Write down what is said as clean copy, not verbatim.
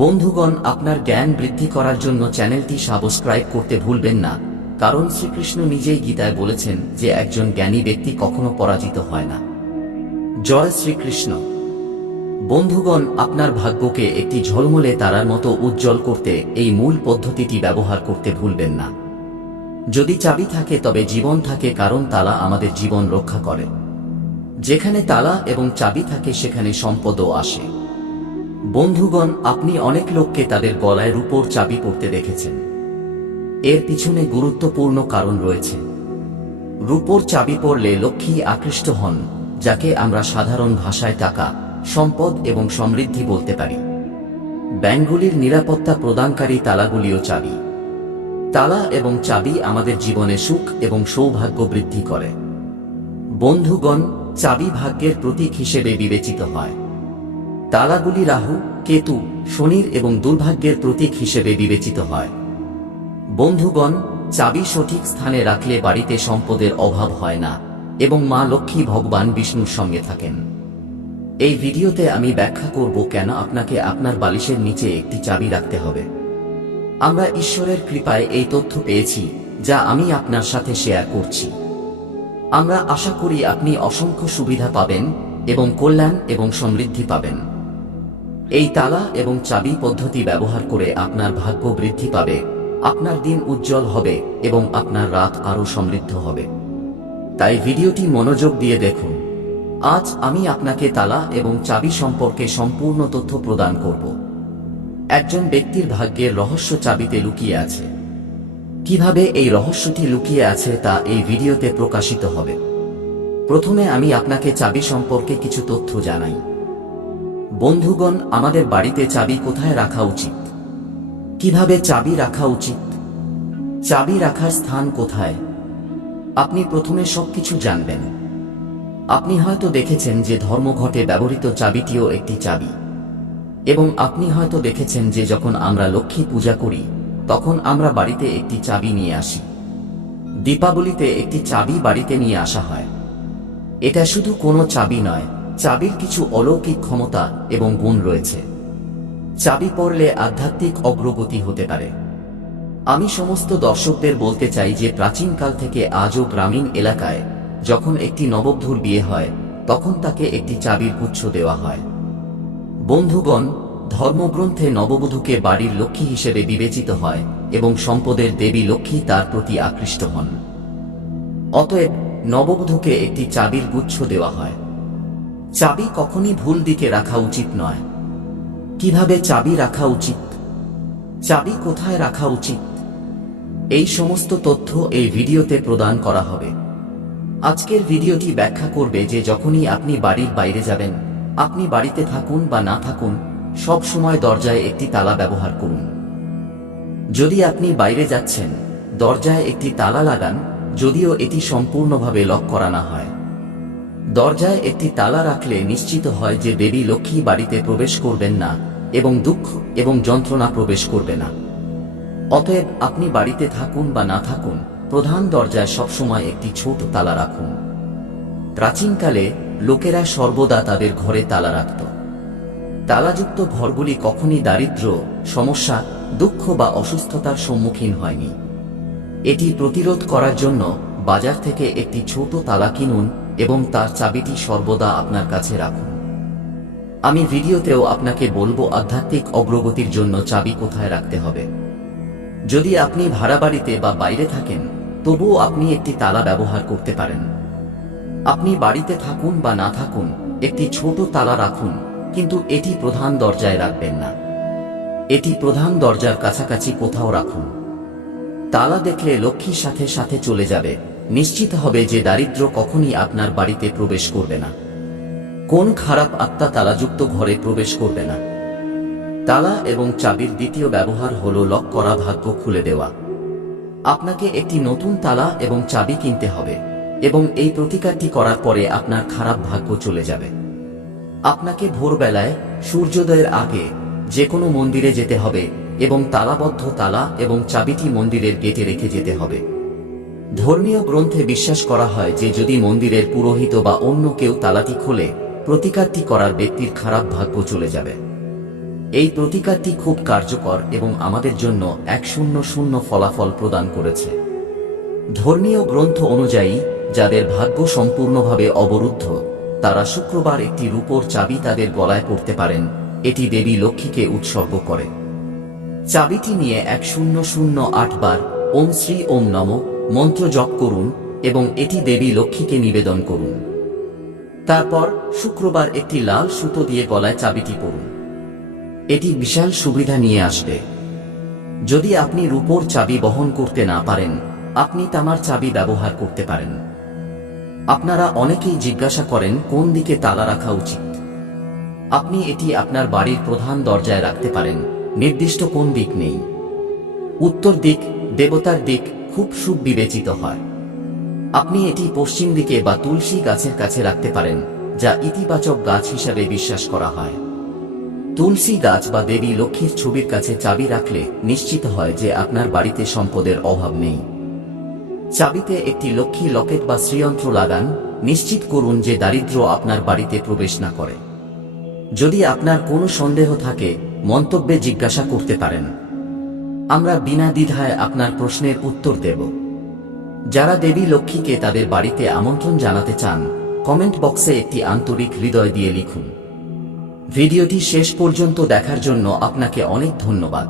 বন্ধুগণ, আপনার জ্ঞান বৃদ্ধি করার জন্য চ্যানেলটি সাবস্ক্রাইব করতে ভুলবেন না, কারণ শ্রীকৃষ্ণ নিজেই গীতায় বলেছেন যে একজন জ্ঞানী ব্যক্তি কখনো পরাজিত হয় না। জয় শ্রীকৃষ্ণ। বন্ধুগণ, আপনার ভাগ্যকে একটি ঝলমলে তারার মতো উজ্জ্বল করতে এই মূল পদ্ধতিটি ব্যবহার করতে ভুলবেন না। যদি চাবি থাকে তবে জীবন থাকে, কারণ তালা আমাদের জীবন রক্ষা করে। যেখানে তালা এবং চাবি থাকে সেখানে সম্পদও আসে। বন্ধুগণ, আপনি অনেক লোককে তাদের গলায় রূপোর চাবি পরতে দেখেছেন। এর পিছনে গুরুত্বপূর্ণ কারণ রয়েছে। রূপোর চাবি পরলে লক্ষ্মী আকৃষ্ট হন, যাকে আমরা সাধারণ ভাষায় টাকা, সম্পদ এবং সমৃদ্ধি বলতে পারি। ব্যাংকগুলির নিরাপত্তা প্রদানকারী তালাগুলিও চাবি। তালা এবং চাবি আমাদের জীবনে সুখ এবং সৌভাগ্য বৃদ্ধি করে। বন্ধুগণ, চাবি ভাগ্যের প্রতীক হিসেবে বিবেচিত হয়। তালাগুলি রাহু, কেতু, শনির এবং দুর্ভাগ্যের প্রতীক হিসেবে বিবেচিত হয়। বন্ধুগণ, চাবি সঠিক স্থানে রাখলে বাড়িতে সম্পদের অভাব হয় না এবং মা লক্ষ্মী ভগবান বিষ্ণুর সঙ্গে থাকেন। এই ভিডিওতে আমি ব্যাখ্যা করব কেন আপনাকে আপনার বালিশের নিচে একটি চাবি রাখতে হবে। আমরা ঈশ্বরের কৃপায় এই তথ্য পেয়েছি, যা আমি আপনার সাথে শেয়ার করছি। আমরা আশা করি আপনি অসংখ্য সুবিধা পাবেন এবং কল্যাণ এবং সমৃদ্ধি পাবেন। এই তালা এবং চাবি পদ্ধতি ব্যবহার করে আপনার ভাগ্য বৃদ্ধি পাবে, আপনার দিন উজ্জ্বল হবে এবং আপনার রাত আরও সমৃদ্ধ হবে। তাই ভিডিওটি মনোযোগ দিয়ে দেখুন। আজ আমি আপনাকে তালা এবং চাবি সম্পর্কে সম্পূর্ণ তথ্য প্রদান করব। একজন ব্যক্তির ভাগ্যের রহস্য চাবিতে লুকিয়ে আছে। কিভাবে এই রহস্যটি লুকিয়ে আছে তা এই ভিডিওতে প্রকাশিত হবে। প্রথমে আমি আপনাকে চাবি সম্পর্কে কিছু তথ্য জানাই। বন্ধুগণ, আমাদের বাড়িতে চাবি কোথায় রাখা উচিত? কিভাবে চাবি রাখা উচিত? চাবি রাখার স্থান কোথায়? আপনি প্রথমে সবকিছু জানবেন। আপনি হয়তো দেখেছেন যে ধর্মঘটে ব্যবহৃত চাবিটিও একটি চাবি, এবং আপনি হয়তো দেখেছেন যে যখন আমরা লক্ষ্মী পূজা করি তখন আমরা বাড়িতে একটি চাবি নিয়ে আসি। দীপাবলিতে একটি চাবি বাড়িতে নিয়ে আসা হয়। এটা শুধু কোনো চাবি নয়, চাবির কিছু অলৌকিক ক্ষমতা এবং গুণ রয়েছে। চাবি পরলে আধ্যাত্মিক অগ্রগতি হতে পারে। আমি সমস্ত দর্শকদের বলতে চাই যে প্রাচীনকাল থেকে আজও গ্রামীণ এলাকায় যখন একটি নববধূর বিয়ে হয় তখন তাকে একটি চাবির গুচ্ছ দেওয়া হয়। বন্ধুগণ, ধর্মগ্রন্থে নববধূকে বাড়ির লক্ষ্মী হিসেবে বিবেচিত হয় এবং সম্পদের দেবী লক্ষ্মী তার প্রতি আকৃষ্ট হন। অতএব নববধূকে একটি চাবির গুচ্ছ দেওয়া হয়। চাবি কখনই ভুল দিকে রাখা উচিত নয়। কিভাবে চাবি রাখা উচিত? চাবি কোথায় রাখা উচিত? এই সমস্ত তথ্য এই ভিডিওতে প্রদান করা হবে। আজকের ভিডিওটি ব্যাখ্যা করবে যে যখনই আপনি বাড়ির বাইরে যাবেন, আপনি বাড়িতে থাকুন বা না থাকুন, সব সময় দরজায় একটি তালা ব্যবহার করুন। যদি আপনি বাইরে যাচ্ছেন, দরজায় একটি তালা লাগান, যদিও এটি সম্পূর্ণভাবে লক করা না হয়। দরজায় একটি তালা রাখলে নিশ্চিত হয় যে দেবী লক্ষ্মী বাড়িতে প্রবেশ করবেন না এবং দুঃখ এবং যন্ত্রণা প্রবেশ করবে না। অতএব আপনি বাড়িতে থাকুন বা না থাকুন, প্রধান দরজায় সবসময় একটি ছোট তালা রাখুন। প্রাচীনকালে লোকেরা সর্বদা তাদের ঘরে তালা রাখত। তালাযুক্ত ঘরগুলি কখনই দারিদ্র্য, সমস্যা, দুঃখ বা অসুস্থতার সম্মুখীন হয়নি। এটি প্রতিরোধ করার জন্য বাজার থেকে একটি ছোট তালা কিনুন এবং তার চাবিটি সর্বদা আপনার কাছে রাখুন। আমি ভিডিওতেও আপনাকে বলবো আধ্যাত্মিক অগ্রগতির জন্য চাবি কোথায় রাখতে হবে। যদি আপনি ভাড়া বাড়িতে বা বাইরে থাকেন, তবুও আপনি একটি তালা ব্যবহার করতে পারেন। আপনি বাড়িতে থাকুন বা না থাকুন, একটি ছোট তালা রাখুন, কিন্তু এটি প্রধান দরজায় রাখবেন না। এটি প্রধান দরজার কাছাকাছি কোথাও রাখুন। তালা দেখলে লক্ষ্মীর সাথে সাথে চলে যাবে, নিশ্চিত হবে যে দারিদ্র্য কখনই আপনার বাড়িতে প্রবেশ করবে না। কোন খারাপ আত্মা তালাযুক্ত ঘরে প্রবেশ করবে না। তালা এবং চাবির দ্বিতীয় ব্যবহার হল লক করা ভাগ্য খুলে দেওয়া। আপনাকে একটি নতুন তালা এবং চাবি কিনতে হবে, এবং এই প্রতিকারটি করার পরে আপনার খারাপ ভাগ্য চলে যাবে। আপনাকে ভোরবেলায় সূর্যোদয়ের আগে যে কোনো মন্দিরে যেতে হবে এবং তালাবদ্ধ তালা এবং চাবিটি মন্দিরের গেটে রেখে যেতে হবে। ধর্মীয় গ্রন্থে বিশ্বাস করা হয় যে যদি মন্দিরের পুরোহিত বা অন্য কেউ তালাটি খোলে, প্রতিকারটি করার ব্যক্তির খারাপ ভাগ্য চলে যাবে। এই প্রতিকারটি খুব কার্যকর এবং আমাদের জন্য 100 ফলাফল প্রদান করেছে। ধর্মীয় গ্রন্থ অনুযায়ী যাদের ভাগ্য সম্পূর্ণভাবে অবরুদ্ধ তারা শুক্রবার একটি রূপোর চাবি তাদের গলায় পরতে পারেন। এটি দেবী লক্ষ্মীকে উৎসর্গ করে। চাবিটি নিয়ে 1008 বার ওম শ্রী ওম নমঃ মন্ত্র জপ করুন এবং এটি দেবী লক্ষ্মীকে নিবেদন করুন। তারপর শুক্রবার একটি লাল সুতো দিয়ে গলায় চাবিটি পরুন। এটি বিশাল সুবিধা নিয়ে আসবে। যদি আপনি রূপোর চাবি বহন করতে না পারেন আপনি তামার চাবি ব্যবহার করতে পারেন। আপনারা অনেকেই জিজ্ঞাসা করেন কোন দিকে তালা রাখা উচিত। আপনি এটি আপনার বাড়ির প্রধান দরজায় রাখতে পারেন, নির্দিষ্ট কোন দিক নেই। উত্তর দিক, দেবতার দিক খুব শুভ বিবেচিত হয়। আপনি এটি পশ্চিম দিকে বা তুলসী গাছের কাছে রাখতে পারেন, যা ইতিবাচক গাছ হিসাবে বিশ্বাস করা হয়। তুলসী গাছ বা দেবী লক্ষ্মীর ছবির কাছে চাবি রাখলে নিশ্চিত হয় যে আপনার বাড়িতে সম্পদের অভাব নেই। চাবিতে একটি লক্ষ্মী লকেট বা শ্রীযন্ত্র লাগান, নিশ্চিত করুন যে দারিদ্র্য আপনার বাড়িতে প্রবেশ না করে। যদি আপনার কোনো সন্দেহ থাকে মন্তব্যে জিজ্ঞাসা করতে পারেন, আমরা বিনা দ্বিধায় আপনার প্রশ্নের উত্তর দেব। যারা দেবী লক্ষ্মীকে তাদের বাড়িতে আমন্ত্রণ জানাতে চান কমেন্ট বক্সে একটি আন্তরিক হৃদয় দিয়ে লিখুন। ভিডিওটি শেষ পর্যন্ত দেখার জন্য আপনাকে অনেক ধন্যবাদ।